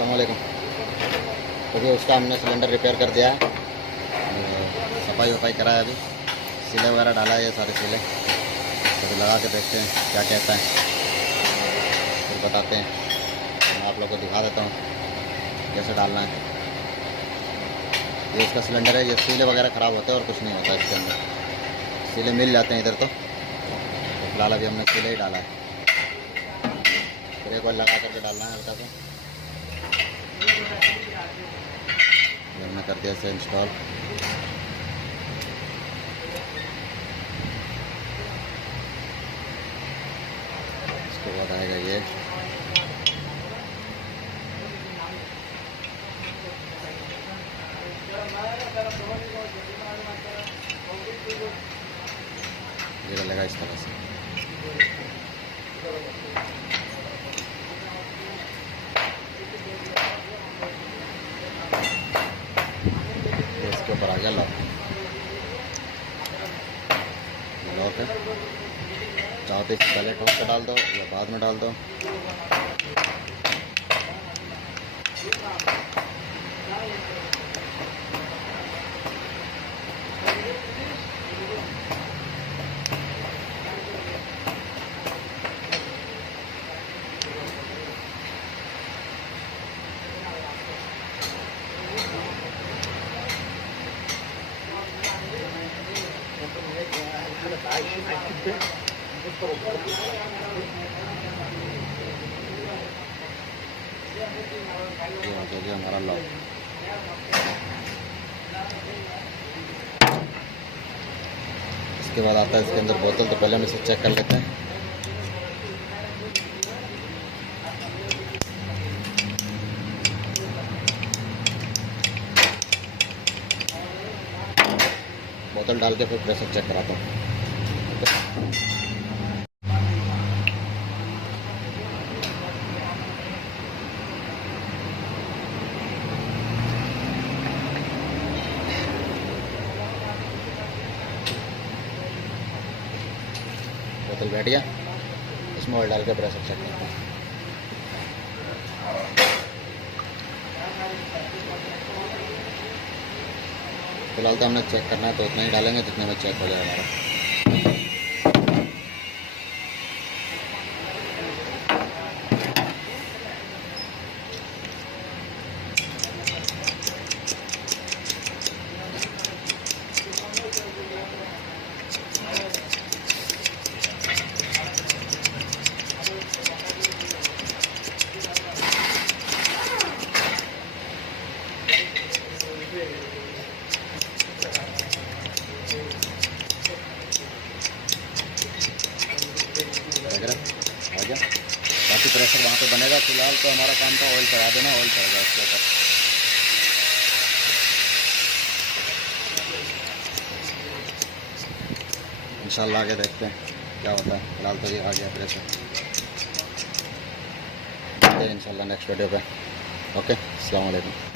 अस्सलाम वालेकुम। क्योंकि उसका हमने सिलेंडर रिपेयर कर दिया है, सफाई वफाई करा है, अभी सिले वगैरह डाला है, ये सारे सिले तो लगा के देखते हैं क्या कहता है, फिर बताते हैं। मैं आप लोग को दिखा देता हूँ कैसे डालना है। ये इसका सिलेंडर है, ये सीले वगैरह ख़राब होते हैं और कुछ नहीं होता इसके अंदर, सीले मिल जाते हैं इधर। तो फिलहाल अभी हमने सीले ही डाला है, फिर एक बार लगा करके डालना है हल्का सा। हमने कर दिया इसे इंस्टॉल। इसके बाद आएगा ये, लगेगा इस तरह से। इसके ऊपर आ गया लॉक है। चाहो तो इससे पहले ठोक कर डाल दो या बाद में डाल दो। ये हो गया हमारा लॉक। इसके बाद आता है इसके अंदर बोतल, तो पहले हम इसे चेक कर लेते हैं। बोतल डाल के फिर प्रेशर चेक कराता हूँ। बोतल बैठ गया, इसमें ऑयल डाल के प्रेशर चेक करते हैं। फिलहाल तो हमने चेक करना है तो उतना ही डालेंगे जितने में चेक हो जाएगा हमारा। आ गया, बाकी प्रेशर वहाँ पे बनेगा। फिलहाल तो हमारा काम था ऑयल चढ़ा देना, ऑयल चढ़ेगा इसके ऊपर। इंशाल्लाह आगे देखते हैं क्या होता है। फिलहाल तो ये आ गया प्रेशर, देखते हैं इंशाल्लाह नेक्स्ट वीडियो पे। ओके, अस्सलाम वालेकुम।